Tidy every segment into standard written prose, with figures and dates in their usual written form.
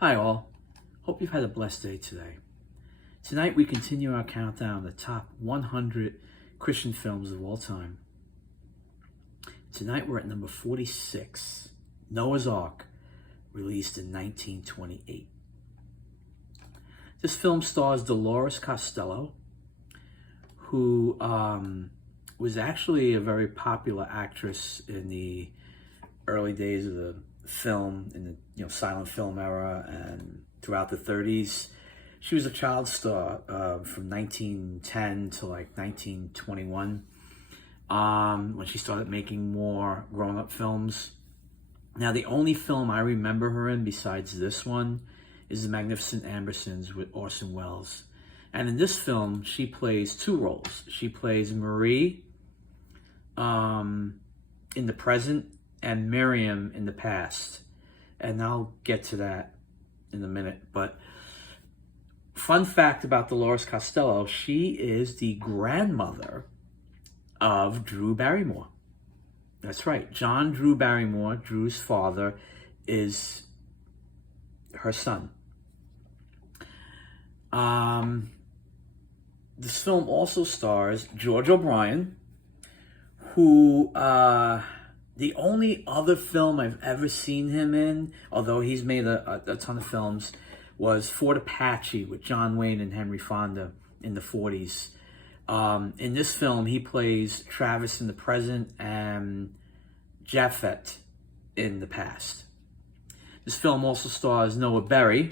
Hi all, hope you've had a blessed day today. Tonight we continue our countdown of the top 100 Christian films of all time. Tonight we're at number 46, Noah's Ark, released in 1928. This film stars Dolores Costello, who was actually a very popular actress in the early days of the film, in the silent film era, and throughout the 30s. She was a child star from 1910 to like 1921 when she started making more grown-up films. Now, the only film I remember her in besides this one is The Magnificent Ambersons with Orson Welles. And in this film, she plays two roles. She plays Marie in the present and Miriam in the past. And I'll get to that in a minute. But fun fact about Dolores Costello, she is the grandmother of Drew Barrymore. That's right. John Drew Barrymore, Drew's father, is her son. This film also stars George O'Brien, who the only other film I've ever seen him in, although he's made a ton of films, was Fort Apache with John Wayne and Henry Fonda in the 40s. In this film, he plays Travis in the present and Japhet in the past. This film also stars Noah Berry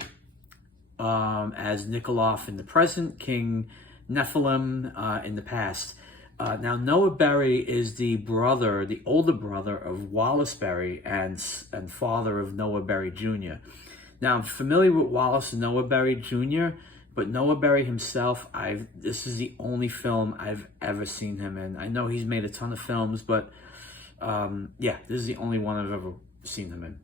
as Nikoloff in the present, King Nephilim in the past. Now, Noah Berry is the older brother of Wallace Berry and father of Noah Berry Jr. Now, I'm familiar with Wallace and Noah Berry Jr., but Noah Berry himself, this is the only film I've ever seen him in. I know he's made a ton of films, but this is the only one I've ever seen him in.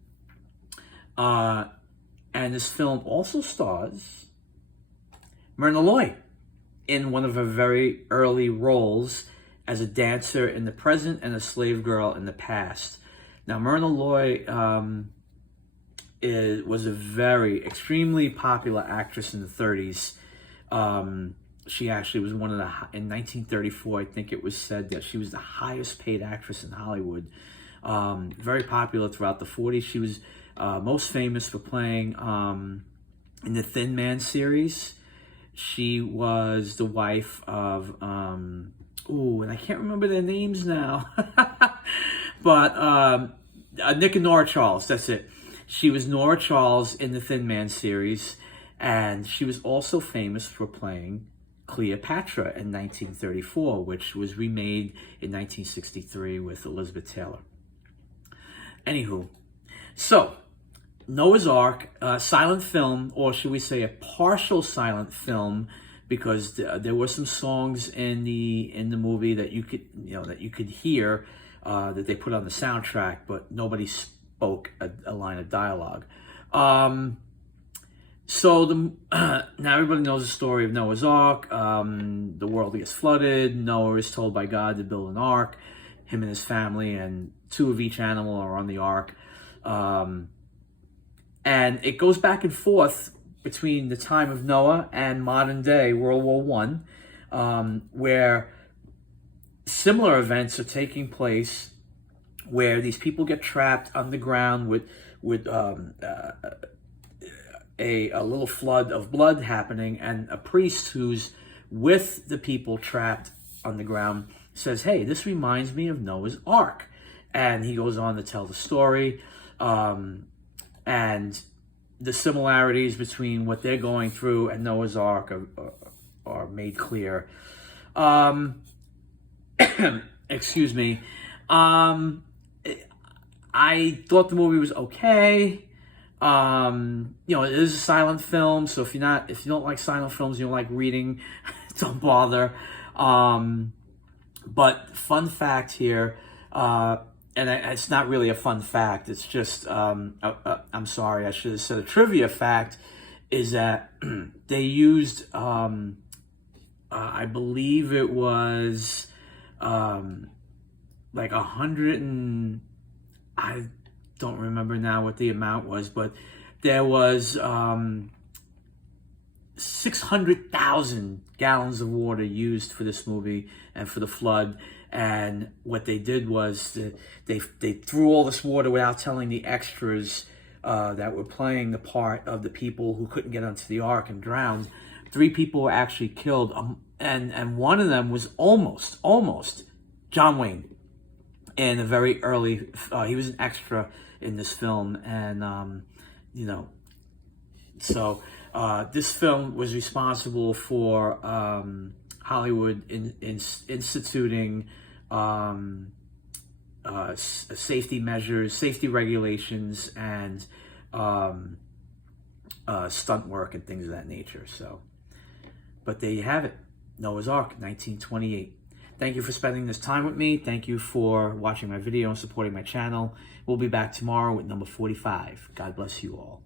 And this film also stars Myrna Loy in one of her very early roles as a dancer in the present and a slave girl in the past. Now, Myrna Loy was a extremely popular actress in the 30s. She actually was in 1934, I think it was said that she was the highest paid actress in Hollywood. Very popular throughout the 40s. She was most famous for playing in the Thin Man series. She was the wife of, and I can't remember their names now, but Nick and Nora Charles, that's it. She was Nora Charles in the Thin Man series, and she was also famous for playing Cleopatra in 1934, which was remade in 1963 with Elizabeth Taylor. Anywho, so Noah's Ark, silent film, or should we say a partial silent film, because there were some songs in the movie that you could hear that they put on the soundtrack, but nobody spoke a line of dialogue. So now everybody knows the story of Noah's Ark. The world gets flooded. Noah is told by God to build an ark. Him and his family, and two of each animal are on the ark. And it goes back and forth between the time of Noah and modern day World War I, where similar events are taking place, where these people get trapped underground with a little flood of blood happening, and a priest who's with the people trapped underground says, "Hey, this reminds me of Noah's Ark," and he goes on to tell the story. And the similarities between what they're going through and Noah's Ark are made clear. Excuse me. I thought the movie was okay. It is a silent film, so if you don't like silent films, you don't like reading, don't bother. But fun fact here, and it's not really a fun fact, it's just, I'm sorry, I should have said a trivia fact, is that they used, I believe it was like 100 and, I don't remember now what the amount was, but there was 600,000 gallons of water used for this movie and for the flood. And what they did was they threw all this water without telling the extras that were playing the part of the people who couldn't get onto the ark and drowned. 3 people were actually killed, and one of them was almost John Wayne. In a very early, he was an extra in this film, and you know, so this film was responsible for Hollywood instituting safety measures, safety regulations, and stunt work and things of that nature. So, but there you have it, Noah's Ark, 1928. Thank you for spending this time with me. Thank you for watching my video and supporting my channel. We'll be back tomorrow with number 45. God bless you all.